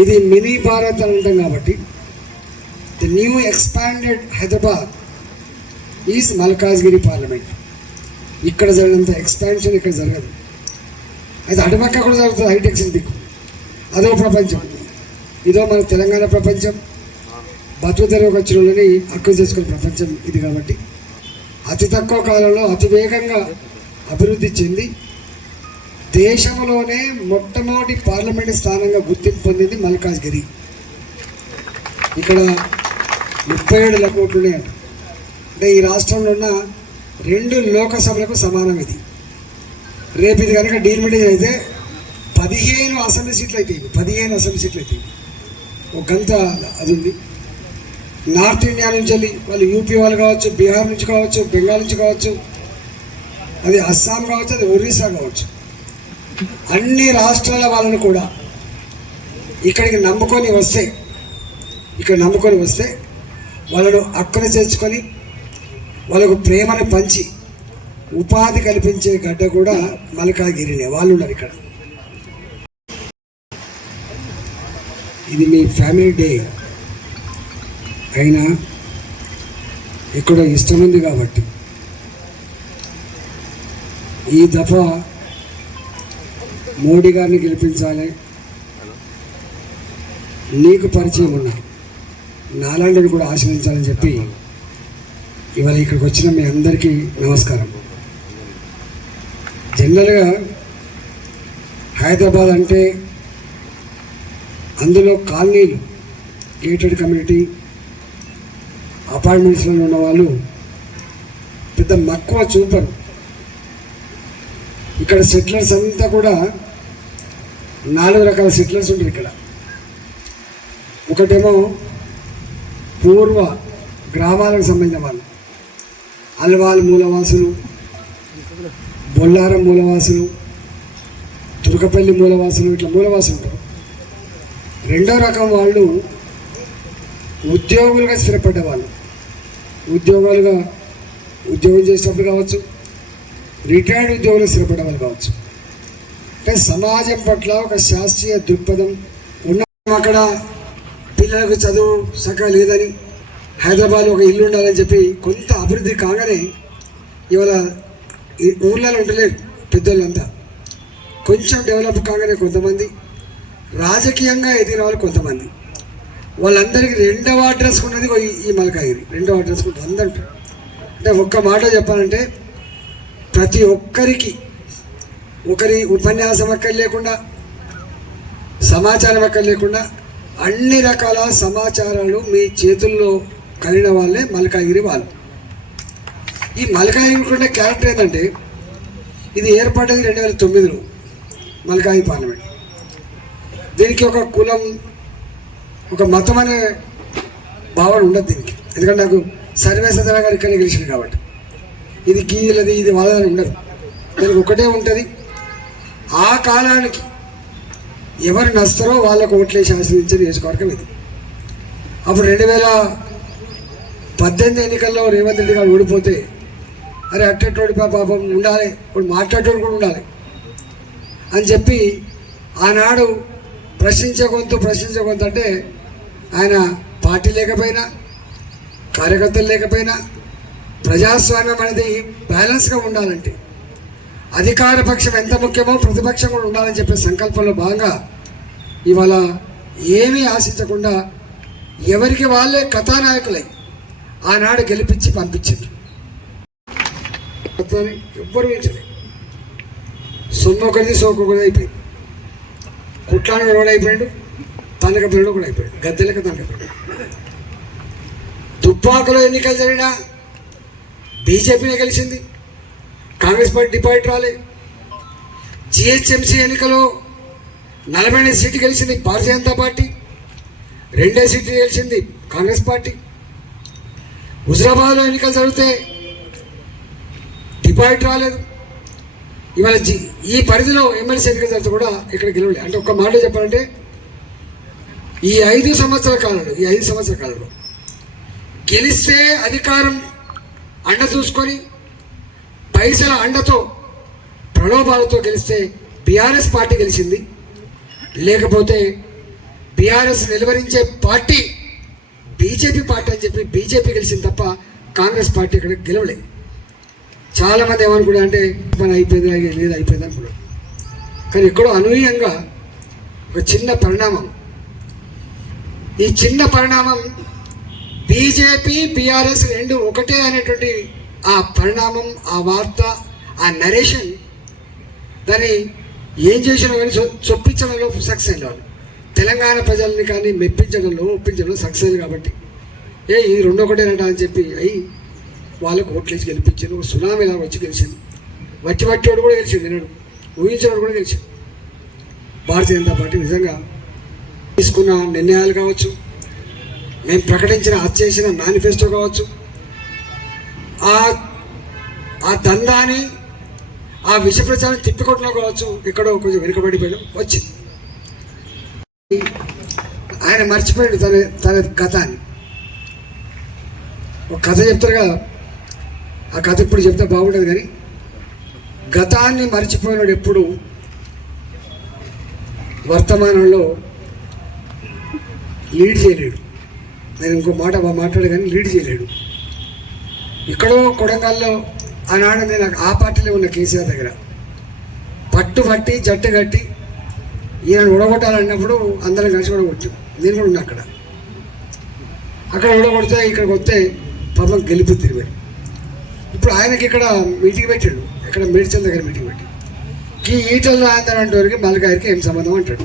ఇది మినీ భారత్ అని అంటాం కాబట్టి the new expanded Hyderabad is Malkajgiri parliament ఇక్కడ జరిగినంత ఎక్స్పాన్షన్ ఇక్కడ జరగదు. అయితే అటుపక్క కూడా జరుగుతుంది హైటెక్ దిక్కు అదో ప్రపంచం. ఇదో మన తెలంగాణ ప్రపంచం. బతుకు వచ్చిన వాళ్ళని హక్కు చేసుకునే ప్రపంచం ఇది కాబట్టి అతి తక్కువ కాలంలో అతి వేగంగా అభివృద్ధి చెంది దేశంలోనే మొట్టమొదటి పార్లమెంటు స్థానంగా గుర్తింపు పొందింది మల్కాజ్గిరి. ఇక్కడ ముప్పై ఏడు కోట్లు అంటే. ఈ రాష్ట్రంలో ఉన్న రెండు లోకసభలకు సమానం ఇది. రేపు ఇది కనుక డీలిమిటేషన్ అయితే పదిహేను అసెంబ్లీ సీట్లు అవుతాయి పదిహేను అసెంబ్లీ సీట్లు అవుతాయి ఒక గంత అది ఉంది. నార్త్ ఇండియా నుంచి వెళ్ళి వాళ్ళు యూపీ వాళ్ళు కావచ్చు బీహార్ నుంచి కావచ్చు బెంగాల్ నుంచి కావచ్చు అది అస్సాం కావచ్చు అది ఒరిస్సా కావచ్చు. అన్ని రాష్ట్రాల వాళ్ళని కూడా ఇక్కడికి నమ్ముకొని వస్తే ఇక్కడ నమ్ముకొని వస్తే వాళ్ళను అక్కన చేర్చుకొని వాళ్ళకు ప్రేమను పంచి ఉపాధి కల్పించే గడ్డ కూడా మల్కాగిరినే. వాళ్ళు ఉన్నారు ఇక్కడ. ఇది మీ ఫ్యామిలీ డే. అయినా ఇక్కడ ఇష్టం ఉంది కాబట్టి. ఈ దఫా మోడీ గారిని గెలిపించాలి. నీకు పరిచయం ఉన్నా నాలాంటివి కూడా ఆశ్రయించాలని చెప్పి ఇవాళ ఇక్కడికి వచ్చిన మీ అందరికీ నమస్కారం. జనరల్గా హైదరాబాద్ అంటే అందులో కాలనీలు గేటెడ్ కమ్యూనిటీ అపార్ట్మెంట్స్లో ఉన్న వాళ్ళు పెద్ద మక్కువ చూపరు. ఇక్కడ సెటిలర్స్ అంతా కూడా నాలుగు రకాల సెటిలర్స్ ఉంటారు ఇక్కడ. ఒకటేమో పూర్వ గ్రామాలకు సంబంధించిన వాళ్ళు. అల్వాల్ మూలవాసులు బొల్లారం మూలవాసులు తురకపల్లి మూలవాసులు ఇట్లా మూలవాసులు ఉంటారు. రెండో రకం వాళ్ళు ఉద్యోగులుగా స్థిరపడ్డ వాళ్ళు ఉద్యోగాలుగా ఉద్యోగం చేసేటప్పుడు కావచ్చు రిటైర్డ్ ఉద్యోగులు స్థిరపడడం వాళ్ళు కావచ్చు. అంటే సమాజం పట్ల ఒక శాస్త్రీయ దృక్పథం ఉన్న అక్కడ పిల్లలకు చదువు సగం లేదని హైదరాబాద్ ఒక ఇల్లు ఉండాలని చెప్పి కొంత అభివృద్ధి కాగానే ఇవాళ ఈ ఊర్లలో ఉండలేరు పెద్దోళ్ళంతా. కొంచెం డెవలప్ కాగానే కొంతమంది రాజకీయంగా ఎదిగిన వాళ్ళు కొంతమంది. వాళ్ళందరికీ రెండవ అడ్రస్ ఉన్నది ఈ- ఈ మలకాగిరి రెండవ అడ్రస్ ఉంటుంది అందరూ అంటే ఒక్క మాట చెప్పాలంటే ప్రతి ఒక్కరికి ఒకరి ఉపన్యాసం అక్కడ లేకుండా సమాచారం అక్కడ లేకుండా అన్ని రకాల సమాచారాలు మీ చేతుల్లో కలిగిన వాళ్ళే మల్కాగిరి వాళ్ళు. ఈ మల్కాగిరి ఉండే క్యారెక్టర్ ఏంటంటే ఇది ఏర్పడ్డది రెండు వేల తొమ్మిదిలో మల్కాగిరి పార్లమెంట్. దీనికి ఒక కులం ఒక మతం అనే భావన ఉండదు దీనికి. ఎందుకంటే నాకు సర్వేశ్వర గారు ఇక్కడే గెలిచింది కాబట్టి. ఇది గీలది ఇది వాళ్ళని ఉండదు. దానికి ఒకటే ఉంటుంది. ఆ కాలానికి ఎవరు నస్తారో వాళ్ళకు ఓట్లేసి ఆశ్రయించే నియోజకవర్గం ఇది. అప్పుడు రెండు వేల పద్దెనిమిది ఎన్నికల్లో రేవంత్ రెడ్డి గారు ఓడిపోతే అరే అట్టేటోడి పా- పాపం ఉండాలి ఇప్పుడు మాట్లాడేటోడు కూడా ఉండాలి అని చెప్పి ఆనాడు ప్రశ్నించే గొంతు ప్రశ్నించే గొంతు అంటే ఆయన పార్టీ లేకపోయినా కార్యకర్తలు లేకపోయినా ప్రజాస్వామ్యం అనేది బ్యాలెన్స్గా ఉండాలంటే అధికార పక్షం ఎంత ముఖ్యమో ప్రతిపక్షం కూడా ఉండాలని చెప్పే సంకల్పంలో భాగంగా ఇవాళ ఏమీ ఆశించకుండా ఎవరికి వాళ్ళే కథానాయకులై ఆనాడు గెలిపించి పంపించారు ఎవ్వరు మించలే సొమ్ము సోకు ఒకటి అయిపోయింది. కుట్లాడు కూడా అయిపోయాడు తనక పిల్లడు కూడా అయిపోయాడు గద్దెలక తనక పిల్లడు తుపాకులో ఎన్నికలు జరిగినా బీజేపీనే గెలిచింది. కాంగ్రెస్ పార్టీ డిపాజిట్ రాలే. జిహెచ్ఎంసీ ఎన్నికలో నలభై ఐదు సీట్లు గెలిచింది భారతీయ జనతా పార్టీ. రెండే సీట్లు గెలిచింది కాంగ్రెస్ పార్టీ. హుజరాబాద్లో ఎన్నికలు జరిగితే డిపాజిట్ రాలేదు. ఇవాళ జి ఈ పరిధిలో ఎమ్మెల్సీ ఎన్నికలు జరిగితే కూడా ఇక్కడ గెలవలే. అంటే ఒక్క మాట చెప్పాలంటే ఈ ఐదు సంవత్సరాల కాలంలో ఈ ఐదు సంవత్సరాల కాలంలో గెలిస్తే అధికారం అండ చూసుకొని పైసల అండతో ప్రలోభాలతో గెలిస్తే బీఆర్ఎస్ పార్టీ గెలిచింది. లేకపోతే బీఆర్ఎస్ నిలువరించే పార్టీ బీజేపీ పార్టీ అని చెప్పి బీజేపీ గెలిచింది తప్ప కాంగ్రెస్ పార్టీ ఇక్కడ గెలవలేదు చాలా మంది ఏమనుకున్నా అంటే మన అయిపోయింది లేదు అయిపోయింది అనుకున్నాడు కానీ ఎక్కడో అనూహ్యంగా ఒక చిన్న పరిణామం. ఈ చిన్న పరిణామం బీజేపీ బీఆర్ఎస్ రెండు ఒకటే అనేటువంటి ఆ పరిణామం ఆ వార్త ఆ నరేషన్ దాన్ని ఏం చేసినా కానీ చొప్పించడంలో సక్సెస్ అయిన వాళ్ళు తెలంగాణ ప్రజల్ని కానీ మెప్పించడంలో ఒప్పించడంలో సక్సెస్ కాబట్టి. ఏ ఇది రెండో ఒకటేనట అని చెప్పి అయ్యి వాళ్ళకు ఓట్లేసి గెలిపించారు ఒక సునామీ లాగా వచ్చి గెలిచింది వట్టి వట్టి వాడు కూడా గెలిచింది నేను ఊహించినవాడు కూడా గెలిచింది భారతీయ జనతా పార్టీ నిజంగా తీసుకున్న నిర్ణయాలు కావచ్చు మేము ప్రకటించిన చేసిన మేనిఫెస్టో కావచ్చు? ఆ ఆ దందాన్ని ఆ విష ప్రచారం తిప్పికొట్టలో కావచ్చు ఎక్కడో కొంచెం వెనుకబడిపోయాడు వచ్చింది. ఆయన మర్చిపోయాడు తన తన గతాన్ని. ఒక కథ చెప్తారు కదా ఆ కథ ఇప్పుడు చెప్తే బాగుంటుంది కానీ గతాన్ని మర్చిపోయినాడు ఎప్పుడు? వర్తమానంలో లీడ్ చేయలేడు. నేను ఇంకో మాట మాట్లాడే కానీ లీడ్ చేయలేడు. ఇక్కడో కొడంగల్లో ఆనాడు నేను ఆ పార్టీలో ఉన్న కేసీఆర్ దగ్గర పట్టు పట్టి జట్టు కట్టి ఈయన ఉడగొట్టాలన్నప్పుడు అందరం కలిసి కూడా కొట్టాం నేను కూడా ఉన్నా అక్కడ. అక్కడ ఉడగొడితే ఇక్కడికి వస్తే పాపం గెలుపు తిరిగి ఇప్పుడు ఆయనకి ఇక్కడ మీటింగ్ పెట్టాడు. ఇక్కడ మేడ్చల్ దగ్గర మీటింగ్ పెట్టి. ఈ ఈటల రాజేందర్ అంటే వరకు ఏం సంబంధం అంటాడు?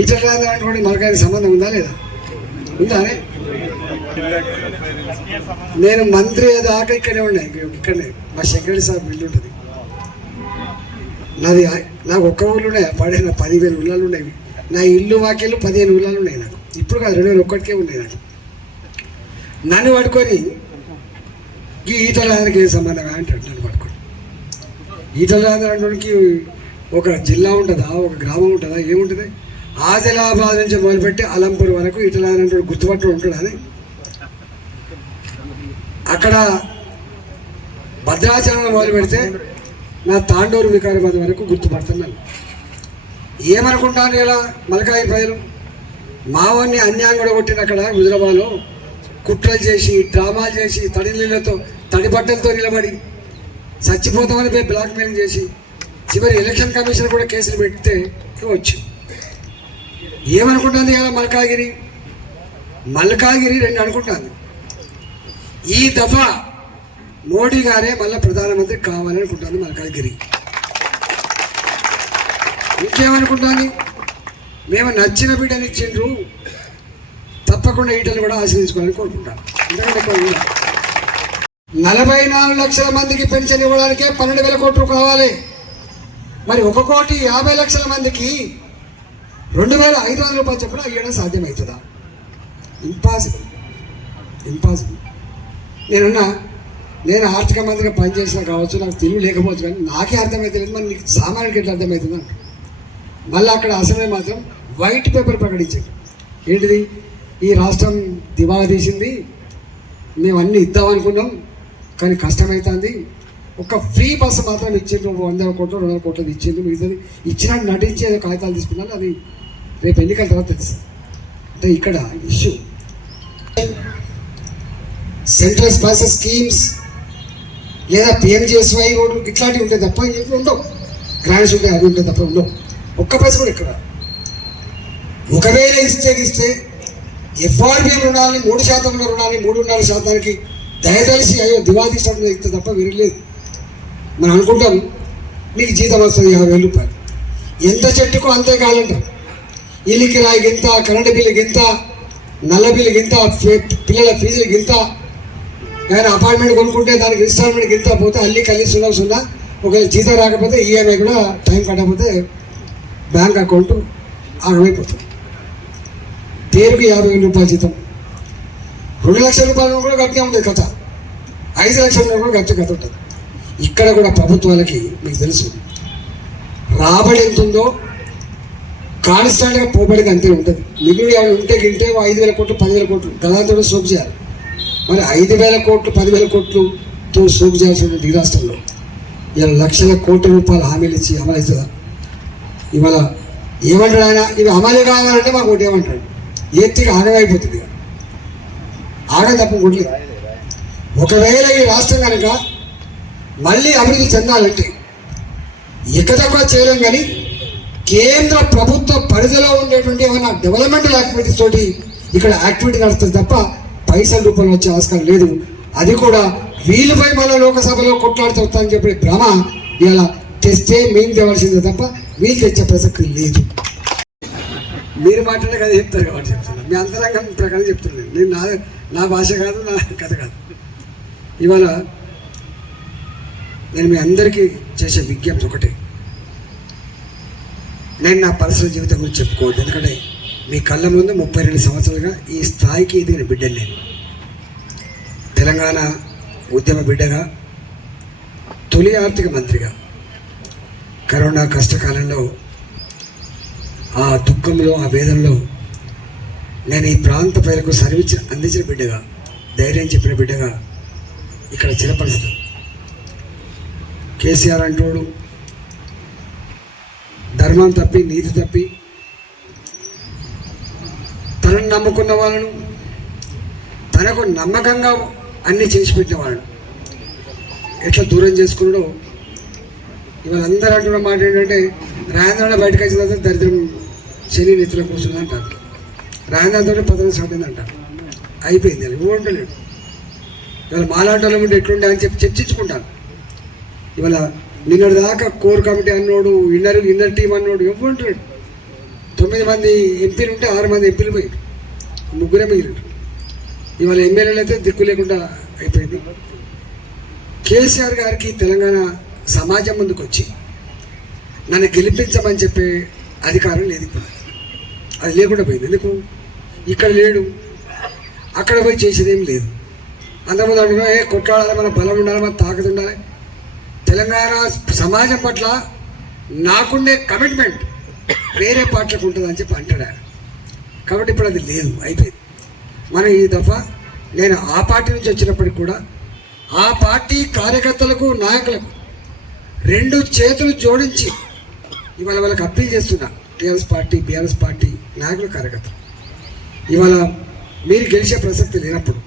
ఈటల రాజేందర్ అంటే వాడికి మలకాయకి సంబంధం ఉందా లేదా? ఉందా నేను మంత్రి దాకా ఇక్కడే ఉన్నాయి ఇక్కడనే మా శంకరెడ్డి సార్ ఇల్లు ఉంటుంది. నాది నాకు ఒక్క ఊళ్ళు ఉన్నాయి పడిన పదివేలు ఊళ్ళలు ఉన్నాయి. నా ఇల్లు వాకిళ్ళు పదిహేను ఊళ్ళలు ఉన్నాయి నాకు. ఇప్పుడు కాదు రెండు వేలు ఒక్కటికే ఉన్నాయి నాకు. నన్ను పట్టుకొని ఈ ఈటల ఏం సంబంధం అంటాడు నన్ను పట్టుకొని. ఈతల రాజా అంటే ఒక జిల్లా ఉంటుందా ఒక గ్రామం ఉంటుందా ఏముంటుంది? ఆదిలాబాద్ నుంచి మొదలుపెట్టి అలంపూర్ వరకు ఈటల రాజా గుర్తుపట్టు ఉంటాడు అక్కడ భద్రాచలంలో మొదలు పెడితే నా తాండూరు వికారాబాద్ వరకు గుర్తుపడుతున్నాను. ఏమనుకుంటాను ఇలా మలకాయ ప్రజలు? మావాన్ని అన్యాయం కూడా కొట్టిన అక్కడ హుజరాబాద్లో. కుట్రలు చేసి డ్రామాలు చేసి తడి నీళ్ళతో తడి బట్టలతో నిలబడి చచ్చిపోతామని పోయి బ్లాక్మెయిల్ చేసి చివరి ఎలక్షన్ కమిషన్ కూడా కేసులు పెడితే వచ్చు ఏమనుకుంటుంది కదా మల్కాగిరి? మల్కాగిరి రెండు అనుకుంటుంది. ఈ దఫా మోడీ గారే మళ్ళీ ప్రధానమంత్రి కావాలని అనుకుంటుంది మల్కాగిరి. ఇంకేమనుకుంటాను మేము నచ్చిన బిడ్డని ఇచ్చిండ్రు. తప్పకుండా ఈటలు కూడా ఆశ్రయించుకోవాలని కోరుకుంటాను ఎందుకంటే నలభై నాలుగు లక్షల మందికి పెన్షన్ ఇవ్వడానికే పన్నెండు వేల కోట్లు కావాలి. మరి ఒక కోటి యాభై లక్షల మందికి రెండు వేల ఐదు వందల రూపాయలు చెప్పిన ఇవ్వడం సాధ్యమవుతుందా? ఇంపాసిబుల్ ఇంపాసిబుల్ నేనున్నా నేను ఆర్థిక మంత్రిగా పనిచేసినా కావచ్చు నాకు తెలివి లేకపోవచ్చు కానీ నాకే అర్థమైతే లేదు మరి నీకు సామాన్యుడికి ఎట్లా అర్థమవుతుంది అంట మళ్ళీ అక్కడ అసెంబ్లీ మాత్రం వైట్ పేపర్ ప్రకటించారు ఏంటిది? ఈ రాష్ట్రం దివాలా తీసింది. మేము అన్నీ ఇద్దామనుకున్నాం కానీ కష్టమవుతుంది ఒక ఫ్రీ బస్సు మాత్రం ఇచ్చిండ్రు వంద కోట్లు రెండు వందల కోట్లు ఇచ్చిండ్రు. మిగతాది ఇచ్చినట్టు నటించి కాగితాలు తీసుకున్నాను అది రేపు ఎన్నికల తర్వాత తెలుసు. అంటే ఇక్కడ ఇష్యూ సెంట్రల్ స్పాన్సర్ స్కీమ్స్ లేదా పిఎంజిఎస్వై రోడ్లు ఇట్లాంటివి ఉంటాయి తప్ప ఇంట్లో ఉండవు. గ్రాండ్స్ ఉంటాయి అవి ఉంటాయి తప్ప ఉండవు. ఒక్క పైస కూడా ఇక్కడ ఒకవేళ ఇస్తే ఇస్తే ఎఫ్ఆర్బి రుణాన్ని మూడు శాతం రుణాన్ని మూడున్నర శాతానికి దయదలిసి అయ్యో దివాళీ శాతం ఇస్తే తప్ప వినలేదు మనం అనుకుంటాం మీకు జీతం వస్తుంది యాభై వేలు రూపాయలు. ఎంత చెట్టుకో అంతే కాదంటారు ఇల్లికి రాయి గింత కరెంటు బిల్లుకి ఇంత నల్ల బిల్లుకి ఇంత పిల్లల ఫీజులకి ఇంత ఏదైనా అపార్ట్మెంట్ కొనుక్కుంటే దానికి ఇన్స్టాల్మెంట్కి ఇంత పోతే అల్లి కలిసి సున్నా సున్నా. ఒకవేళ జీతం రాకపోతే ఈఎంఐ కూడా టైం కట్టకపోతే బ్యాంక్ అకౌంట్ ఆగమైపోతుంది. పేరుకి యాభై వేల రూపాయల జీతం. రెండు లక్షల రూపాయలు కూడా గట్టిగా ఉంటుంది కథ. ఐదు లక్షల రూపాయలు కూడా గట్టి కథ ఉంటుంది. ఇక్కడ కూడా ప్రభుత్వాలకి మీకు తెలుసు. రాబడి ఎంత ఉందో కాన్స్టాంట్గా పోబడికి అంతే ఉంటుంది. మిగిలిన అవి ఉంటే గింటే ఐదు వేల కోట్లు పదివేల కోట్లు. గదాంతరం సోపు చేయాలి. మరి ఐదు వేల కోట్లు పదివేల కోట్లుతో సోపు చేయాల్సిన ఈ రాష్ట్రంలో. ఇలా లక్షల కోట్ల రూపాయలు హామీలు ఇచ్చి అమలవుతుందా? ఇవాళ ఏమంటాడు ఆయన? ఇవి అమలు కావాలంటే మాకు ఒకటి ఏమంటాడు? ఎత్తిగా అయిపోతుంది ఇక. తప్ప తప్పకుండా ఒకవేళ ఈ రాష్ట్రం కనుక మళ్ళీ అభివృద్ధి చెందాలంటే ఎక్కదక్కువ చేయలేం కానీ కేంద్ర ప్రభుత్వ పరిధిలో ఉండేటువంటి ఏమైనా డెవలప్మెంటల్ యాక్టివిటీస్ తోటి ఇక్కడ యాక్టివిటీ నడుస్తుంది తప్ప పైసల రూపంలో వచ్చే ఆస్కారం లేదు. అది కూడా వీలుపై మన లోకసభలో కొట్లాడుతూ వస్తామని చెప్పే భ్రమ ఇలా తెస్తే మేము తేవాల్సిందే తప్ప వీలు తెచ్చే ప్రసక్తి లేదు. మీరు మాట్లాడే కదా చెప్తారు కాబట్టి చెప్తున్నా మీ అంతరంగం ప్రకారం చెప్తున్నాను. నేను నా నా భాష కాదు నా కథ కాదు. ఇవాళ నేను మీ అందరికీ చేసే విజ్ఞప్తి ఒకటే. నేను నా పర్సనల్ జీవితం గురించి చెప్పుకోవద్దు. ఎందుకంటే మీ కళ్ళ ముందు ముప్పై రెండు సంవత్సరాలుగా ఈ స్థాయికి ఎదిగిన బిడ్డను నేను. తెలంగాణ ఉద్యమ బిడ్డగా తొలి ఆర్థిక మంత్రిగా కరోనా కష్టకాలంలో ఆ దుఃఖంలో ఆ వేదనలో నేను ఈ ప్రాంత ప్రజలకు సర్వీస్ అందించిన బిడ్డగా ధైర్యం చెప్పిన బిడ్డగా ఇక్కడ చిరపరిచిన కేసీఆర్ అంటోడు ధర్మం తప్పి నీతి తప్పి. తనను నమ్ముకున్న వాళ్ళను తనకు నమ్మకంగా అన్నీ చేసి పెట్టిన ఎట్లా దూరం చేసుకున్నాడో? ఇవాళ అందరూ అంటున్న మాట ఏంటంటే రాయంద్ర బయటకు వచ్చిన తర్వాత దరిద్రం శని నెత్తిలో కూర్చుంది అంటారు. రాయంద్రతో పదవి స్టార్ట్ అంటారు. అయిపోయింది అది ఉండలేడు ఇవాళ మాలాటోళ్ళ ఉంటే ఎట్లుండే అని చెప్పి చర్చించుకుంటాను ఇవాళ నిన్నటి దాకా కోర్ కమిటీ అన్నోడు ఇన్నర్ ఇన్నర్ టీం అన్నోడు ఇవ్వంటాడు తొమ్మిది మంది ఎంపీలు ఉంటే ఆరు మంది ఎంపీలు పోయి ముగ్గురే మిగిలిరు ఇవాళ ఎమ్మెల్యేలు అయితే దిక్కు లేకుండా అయిపోయింది. కేసీఆర్ గారికి తెలంగాణ సమాజం ముందుకు వచ్చి నన్ను గెలిపించమని చెప్పే అధికారం లేదు ఇప్పుడు. అది లేకుండా పోయింది. ఎందుకు? ఇక్కడ లేడు. అక్కడ పోయి చేసేదేం లేదు. అంతకుముందు అంటున్నా ఏ కొట్లాడాలి? మన బలం ఉండాలి? మన తాకత ఉండాలి? తెలంగాణ సమాజం పట్ల నాకుండే కమిట్మెంట్ వేరే పార్టీలకు ఉంటుందని చెప్పి అంటాడు ఆయన. కాబట్టి ఇప్పుడు అది లేదు అయిపోయింది. మనం ఈ దఫా నేను ఆ పార్టీ నుంచి వచ్చినప్పటికి కూడా ఆ పార్టీ కార్యకర్తలకు నాయకులకు రెండు చేతులు జోడించి ఇవాళ వాళ్ళకి అప్పీల్ చేస్తున్నా టీఆర్ఎస్ పార్టీ బీఆర్ఎస్ పార్టీ నాయకులు కార్యకర్తలు. ఇవాళ మీరు గెలిచే ప్రసక్తి లేనప్పుడు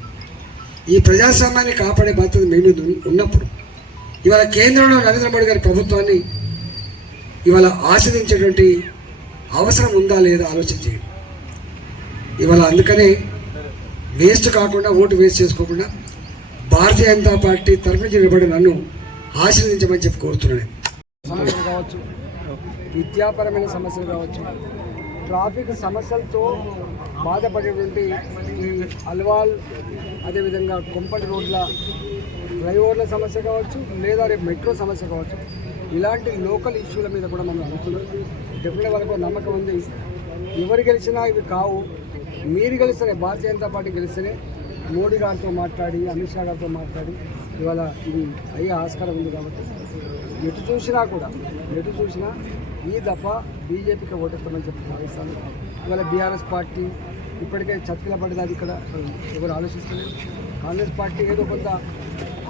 ఈ ప్రజాస్వామ్యాన్ని కాపాడే బాధ్యత మీ మీద ఉన్నప్పుడు ఇవాళ కేంద్రంలో నరేంద్ర మోడీ గారి ప్రభుత్వాన్ని ఇవాళ ఆశ్రదించేటువంటి అవసరం ఉందా లేదా ఆలోచన చేయండి. ఇవాళ అందుకనే వేస్ట్ కాకుండా ఓటు వేస్ట్ చేసుకోకుండా భారతీయ జనతా పార్టీ తరఫున నిలబడి నన్ను ఆశీర్వదించమని చెప్పి కోరుతున్నాను సమస్యలు కావచ్చు విద్యాపరమైన సమస్యలు కావచ్చు ట్రాఫిక్ సమస్యలతో బాధపడేటువంటి ఈ అల్వాల్ అదేవిధంగా కొంపటి రోడ్ల ఫ్లైఓవర్ల సమస్య కావచ్చు లేదా రేపు మెట్రో సమస్య కావచ్చు ఇలాంటి లోకల్ ఇష్యూల మీద కూడా మనం అనుకున్నాం. డెఫినెట్ వాళ్ళకు నమ్మకం ఉంది. ఎవరు గెలిచినా ఇవి కావు. మీరు గెలిస్తేనే భారతీయ జనతా పార్టీ గెలిస్తేనే మోడీ గారితో మాట్లాడి అమిత్ షా గారితో మాట్లాడి ఇవాళ ఇది అయ్యే ఆస్కారం ఉంది కాబట్టి ఎటు చూసినా కూడా ఎటు చూసినా ఈ దఫా బీజేపీకి ఓటేస్తామని చెప్పి భావిస్తాను. ఇవాళ బీఆర్ఎస్ పార్టీ ఇప్పటికే చతికిల పడ్డది ఇక్కడ. ఎవరు ఆలోచిస్తలేదు. కాంగ్రెస్ పార్టీ ఏదో కొంత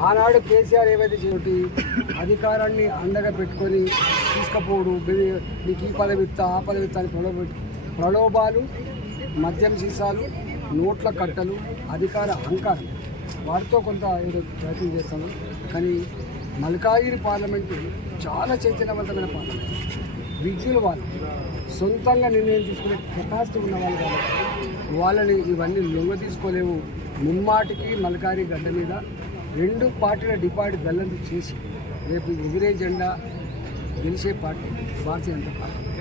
ఆనాడు కేసీఆర్ ఏవైతే చేయటి అధికారాన్ని అండగా పెట్టుకొని తీసుకపోవడు నీకు ఈ పదవి ఇస్తా ఆ పదవి ఇస్తా అని ప్రలోభ ప్రలోభాలు మద్యం సీసాలు నోట్ల కట్టలు అధికార అహంకారం. వాటితో కొంత ఏదో ప్రయత్నం చేస్తాను. కానీ మల్కాగిరి పార్లమెంటు చాలా చైతన్యవంతమైన పార్లమెంట్. విద్యులు వాళ్ళు సొంతంగా నిర్ణయం తీసుకునే కెపాసిటీ ఉన్న వాళ్ళు కాబట్టి వాళ్ళని ఇవన్నీ లొంగ తీసుకోలేవు ముమ్మాటికి మల్కారి గడ్డ మీద రెండు పార్టీల డిపాజిట్ బెల్లం చేసి రేపు ఎగిరే జెండా గెలిచే పార్టీ భారతీయ జనతా పార్టీ.